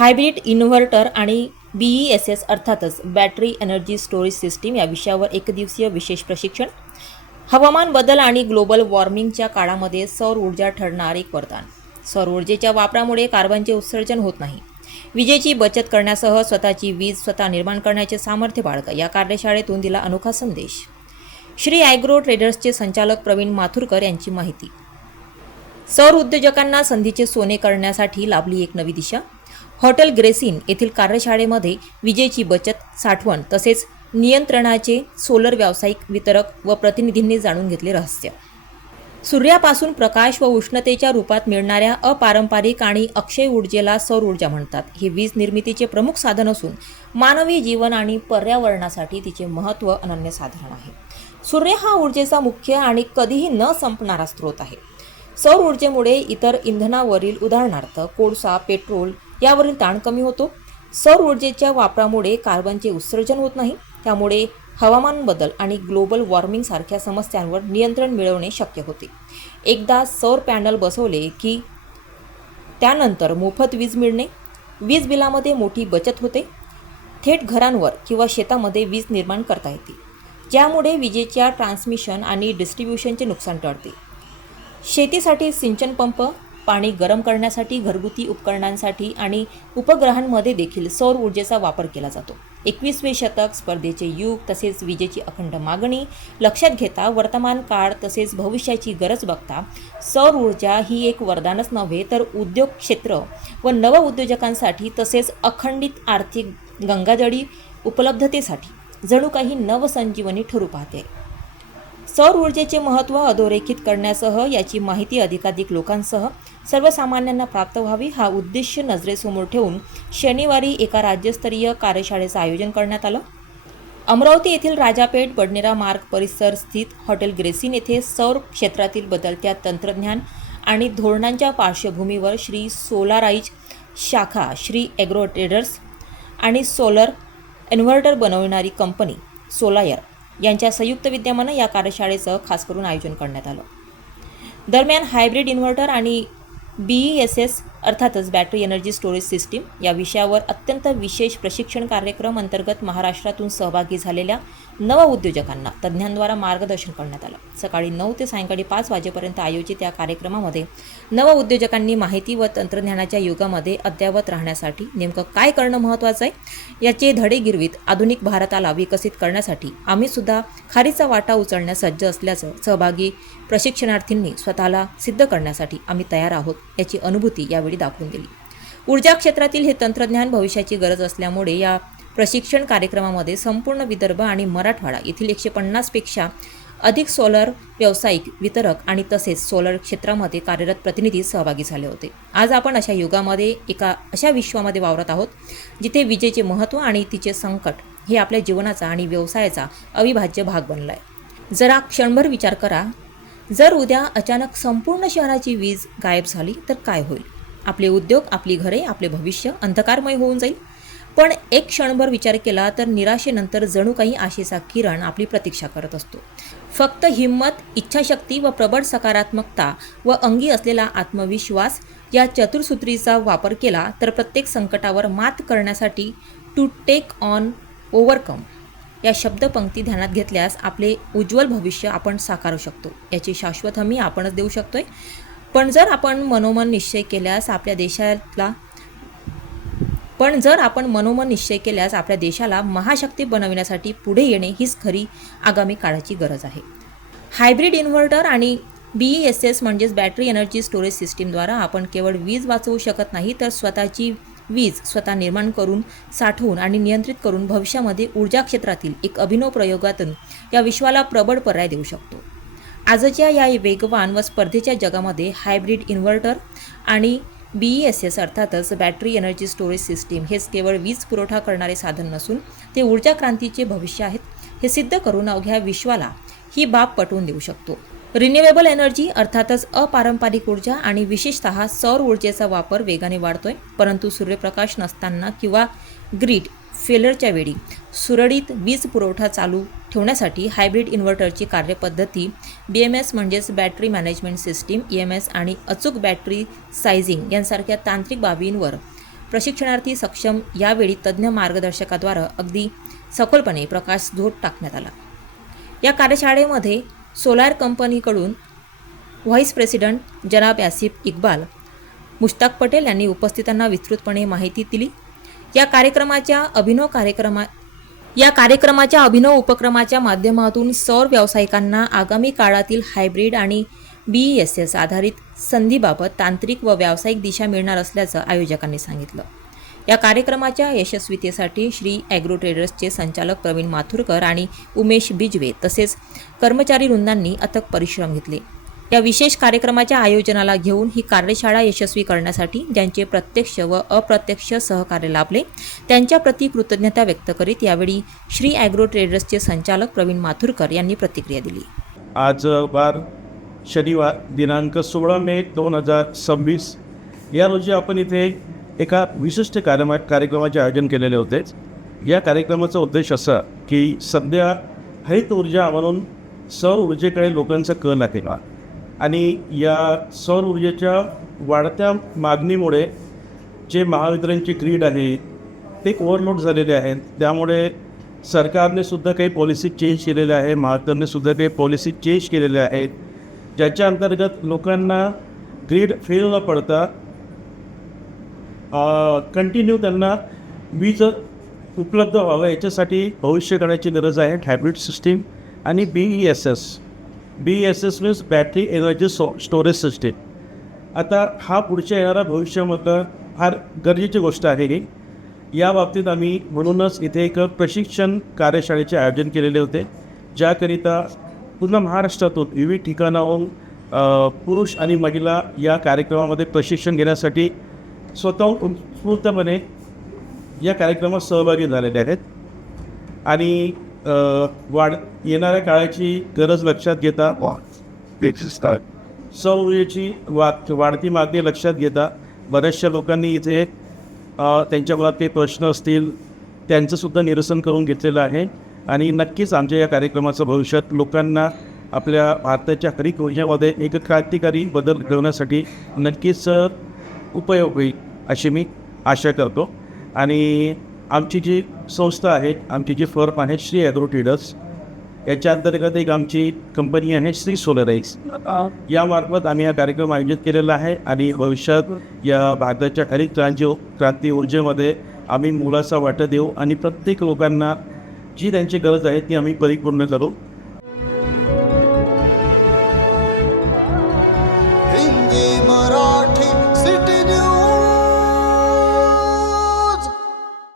Hybrid inverter आणि BESS अर्थातच battery energy storage system या विषयावर एकदिवसीय विशेष प्रशिक्षण. हवामान बदल आणि ग्लोबल वॉर्मिंगच्या काळामध्ये सौर ऊर्जा ठरणार एक वरदान. सौर ऊर्जेच्या वापरामुळे कार्बनचे उत्सर्जन होत नाही. विजेची बचत करण्यासह स्वतःची वीज स्वतः निर्माण करण्याचे सामर्थ्य बाळगा. या कार्यशाळेतून दिला अनोखा संदेश. श्री ॲग्रो ट्रेडर्सचे संचालक प्रवीण माथुरकर यांची माहिती. सौर उद्योजकांना संधीचे सोने करण्यासाठी लाभली एक नवी दिशा. हॉटेल ग्रेसिन येथील कार्यशाळेमध्ये विजेची बचत, साठवण तसेच नियंत्रणाचे सोलर व्यावसायिक वितरक व प्रतिनिधींनी जाणून घेतले रहस्य. सूर्यापासून प्रकाश व उष्णतेच्या रूपात मिळणाऱ्या अपारंपरिक आणि अक्षय ऊर्जेला सौर ऊर्जा म्हणतात. हे वीज निर्मितीचे प्रमुख साधन असून मानवी जीवन आणि पर्यावरणासाठी तिचे महत्त्व अनन्यसाधारण आहे. सूर्य हा ऊर्जेचा मुख्य आणि कधीही न संपणारा स्रोत आहे. सौर ऊर्जेमुळे इतर इंधनावरील उदाहरणार्थ कोळसा, पेट्रोल यावरील ताण कमी होतो. सौर ऊर्जेच्या वापरामुळे कार्बनचे उत्सर्जन होत नाही. त्यामुळे हवामान बदल आणि ग्लोबल वॉर्मिंग सारख्या समस्यांवर नियंत्रण मिळवणे शक्य होते. एकदा सौर पॅनल बसवले की त्यानंतर मोफत वीज मिळणे, वीज बिलामध्ये मोठी बचत होते. थेट घरांवर किंवा शेतामध्ये वीज निर्माण करता येते, ज्यामुळे विजेच्या ट्रान्समिशन आणि डिस्ट्रीब्युशनचे नुकसान टळते. शेतीसाठी सिंचन पंप, पाणी गरम करण्यासाठी, घरगुती उपकरणांसाठी आणि उपग्रहांमध्ये देखील सौर ऊर्जेचा वापर केला जातो. 21वे शतक, स्पर्धेचे युग तसेच विजेची अखंड मागणी लक्षात घेता वर्तमान काळ तसेच भविष्याची गरज बघता सौर ऊर्जा ही एक वरदानच नव्हे तर उद्योग क्षेत्र व नवउद्योजकांसाठी तसेच अखंडित आर्थिक गंगाजळी उपलब्धतेसाठी जणू काही नवसंजीवनी ठरू पाहते. सौर ऊर्जेचे महत्त्व अधोरेखित करण्यासह याची माहिती अधिकाधिक लोकांसह सर्वसामान्यांना प्राप्त व्हावी हा उद्देश नजरेसमोर ठेवून शनिवारी एका राज्यस्तरीय कार्यशाळेचं आयोजन करण्यात आलं. अमरावती येथील राजापेठ बडनेरा मार्ग परिसर स्थित हॉटेल ग्रेसिन येथे सौर क्षेत्रातील बदलत्या तंत्रज्ञान आणि धोरणांच्या पार्श्वभूमीवर श्री सोलाराइज शाखा, श्री ॲग्रो ट्रेडर्स आणि सोलर इन्व्हर्टर बनवणारी कंपनी सोलायर यांच्या संयुक्त विद्यमानं या कार्यशाळेचं खास करून आयोजन करण्यात आलं. दरम्यान हायब्रिड इन्व्हर्टर आणि BESS अर्थातच बॅटरी एनर्जी स्टोरेज सिस्टीम या विषयावर अत्यंत विशेष प्रशिक्षण कार्यक्रम अंतर्गत महाराष्ट्रातून सहभागी झालेल्या नवउद्योजकांना तज्ज्ञांद्वारा मार्गदर्शन करण्यात आलं. सकाळी 9 ते सायंकाळी 5 वाजेपर्यंत आयोजित या कार्यक्रमामध्ये नवउद्योजकांनी माहिती व तंत्रज्ञानाच्या युगामध्ये अद्ययावत राहण्यासाठी नेमकं काय करणं महत्त्वाचं आहे याचे धडे गिरवीत आधुनिक भारताला विकसित करण्यासाठी आम्ही सुद्धा खारीचा वाटा उचलण्यास सज्ज असल्याचं सहभागी प्रशिक्षणार्थींनी स्वतःला सिद्ध करण्यासाठी आम्ही तयार आहोत याची अनुभूती यावेळी दाखवून दिली. ऊर्जा क्षेत्रातील हे तंत्रज्ञान भविष्याची गरज असल्यामुळे या प्रशिक्षण कार्यक्रमामध्ये संपूर्ण विदर्भ आणि मराठवाडा येथील 150 पेक्षा अधिक सोलर व्यावसायिक वितरक आणि तसेच सोलर क्षेत्रामध्ये कार्यरत प्रतिनिधी सहभागी झाले होते. आज आपण अशा युगामध्ये एका अशा विश्वामध्ये वावरत आहोत जिथे विजेचे महत्त्व आणि तिचे संकट हे आपल्या जीवनाचा आणि व्यवसायाचा अविभाज्य भाग बनला आहे. जरा क्षणभर विचार करा, जर उद्या अचानक संपूर्ण शहराची वीज गायब झाली तर काय होईल? आपले उद्योग, आपली घरे, आपले भविष्य अंधकारमय होऊन जाईल. पण एक क्षणभर विचार केला तर निराशेनंतर जणू काही आशेचा किरण आपली प्रतीक्षा करत असतो. फक्त हिंमत, इच्छाशक्ती व प्रबळ सकारात्मकता व अंगी असलेला आत्मविश्वास या चतुर्सूत्रीचा वापर केला तर प्रत्येक संकटावर मात करण्यासाठी टू टेक ऑन, ओव्हरकम या शब्दपंक्ती ध्यानात घेतल्यास आपले उज्ज्वल भविष्य आपण साकारू शकतो. याची शाश्वत हमी आपणच देऊ शकतोय. पण जर आपण मनोमन निश्चय केल्यास आपल्या देशाला महाशक्ती बनविण्यासाठी पुढे येणे हीच खरी आगामी काळाची गरज आहे. हायब्रिड इन्व्हर्टर आणि BESS म्हणजेच बॅटरी एनर्जी स्टोरेज सिस्टीमद्वारा आपण केवळ वीज वाचवू शकत नाही तर स्वतःची वीज स्वतः निर्माण करून, साठवून आणि नियंत्रित करून भविष्यामध्ये ऊर्जा क्षेत्रातील एक अभिनव प्रयोगातून या विश्वाला प्रबळ पर्याय देऊ शकतो. आजच्या या वेगवान व स्पर्धेच्या जगामध्ये हायब्रिड इन्व्हर्टर आणि BESS अर्थातच बॅटरी एनर्जी स्टोरेज सिस्टीम हेच केवळ वीज पुरवठा करणारे साधन नसून ते ऊर्जा क्रांतीचे भविष्य आहेत. हे सिद्ध करून अवघ्या विश्वाला ही बाब पटवून देऊ शकतो. रिन्युएबल एनर्जी अर्थातच अपारंपरिक ऊर्जा आणि विशेषतः सौर ऊर्जेचा वापर वेगाने वाढतोय. परंतु सूर्यप्रकाश नसताना किंवा ग्रीड फेलरच्या वेळी सुरळीत वीज पुरवठा चालू ठेवण्यासाठी हायब्रिड इन्व्हर्टरची कार्यपद्धती BMS म्हणजेच बॅटरी मॅनेजमेंट सिस्टीम, EMS आणि अचूक बॅटरी सायझिंग यांसारख्या तांत्रिक बाबींवर प्रशिक्षणार्थी सक्षम यावेळी तज्ज्ञ मार्गदर्शकाद्वारा अगदी सखोलपणे प्रकाशझोत टाकण्यात आला। या कार्यशाळेमध्ये सोलार कंपनीकडून व्हाईस प्रेसिडेंट जनाब आसिफ इक्बाल मुश्ताक पटेल यांनी उपस्थितांना विस्तृतपणे माहिती दिली। या कार्यक्रमाच्या अभिनव उपक्रमाच्या माध्यमातून सौर व्यावसायिकांना आगामी काळातील हायब्रिड आणि BESS आधारित संधीबाबत तांत्रिक व व्यावसायिक दिशा मिळणार असल्याचं आयोजकांनी सांगितलं। या कार्यक्रमाच्या यशस्वीतेसाठी श्री ॲग्रो ट्रेडर्सचे संचालक प्रवीण माथुरकर आणि उमेश बिजवे तसेच कर्मचारी वृंदांनी अथक परिश्रम घेतले। या विशेष कार्यक्रमाच्या आयोजनाला घेऊन ही कार्यशाळा यशस्वी करण्यासाठी ज्यांचे प्रत्यक्ष व अप्रत्यक्ष सहकार्य लाभले त्यांच्याप्रती कृतज्ञता व्यक्त करीत यावेळी श्री ॲग्रो ट्रेडर्सचे संचालक प्रवीण माथुरकर यांनी प्रतिक्रिया दिली। आज वार शनिवार दिनांक 16 मे 2026 या रोजी आपण इथे एका विशिष्ट कार्यक्रमाचे आयोजन केलेले होते। या कार्यक्रमाचा उद्देश असा की सध्या हरित ऊर्जा म्हणून सौर ऊर्जेकडे लोकांचा कल आहे आणि या सौर ऊर्जेच्या वाढत्या मागणीमुळे जे महावितरणची ग्रीड आहे ते ओव्हरलोड झालेले आहेत। त्यामुळे सरकारने सुद्धा काही पॉलिसी चेंज केलेल्या आहे, महावितरणने सुद्धा काही पॉलिसी चेंज केलेल्या आहेत, ज्याच्या अंतर्गत लोकांना ग्रीड फेल न पडता कंटिन्यू त्यांना वीज उपलब्ध व्हावं याच्यासाठी भविष्य करण्याची गरज आहे। हायब्रिड सिस्टीम आणि BESS means battery energy storage system. आता हा पुढच्या येणारा भविष्यामध्ये फार गरजेची गोष्ट आहे ही। या बाबतीत आम्ही म्हणूनच इथे एक प्रशिक्षण कार्यशाळेचे आयोजन केलेले होते, ज्याकरिता पूर्ण महाराष्ट्रातून विविध ठिकाणाहून पुरुष आणि महिला या कार्यक्रमामध्ये प्रशिक्षण घेण्यासाठी स्वतःहून उत्स्फूर्तपणे या कार्यक्रमात सहभागी झालेले आहेत आणि येणाऱ्या काळाची गरज लक्षात घेता सौर ऊर्जेची वाढती मागणी लक्षात घेता बऱ्याचशा लोकांनी इथे त्यांच्या मनात काही प्रश्न असतील त्यांचंसुद्धा निरसन करून घेतलेलं आहे आणि नक्कीच आमच्या या कार्यक्रमाचं भविष्यात लोकांना आपल्या भारताच्या हरित ऊर्जेमध्ये एक क्रांतिकारी बदल घडवण्यासाठी नक्कीच उपयोग होईल अशी मी आशा करतो। आणि आमची जी संस्था आहे, आमची जी फर्म आहे श्री ॲग्रो ट्रेडर्स, याच्या अंतर्गत एक आमची कंपनी आहे श्री सोलराईज, यामार्फत आम्ही हा कार्यक्रम आयोजित केलेला आहे आणि भविष्यात या भारताच्या हरित क्रांती ऊर्जेमध्ये आम्ही मोलाचा वाटा देऊ आणि प्रत्येक लोकांना जी त्यांची गरज आहे ती आम्ही परिपूर्ण करू। हिंदी मराठी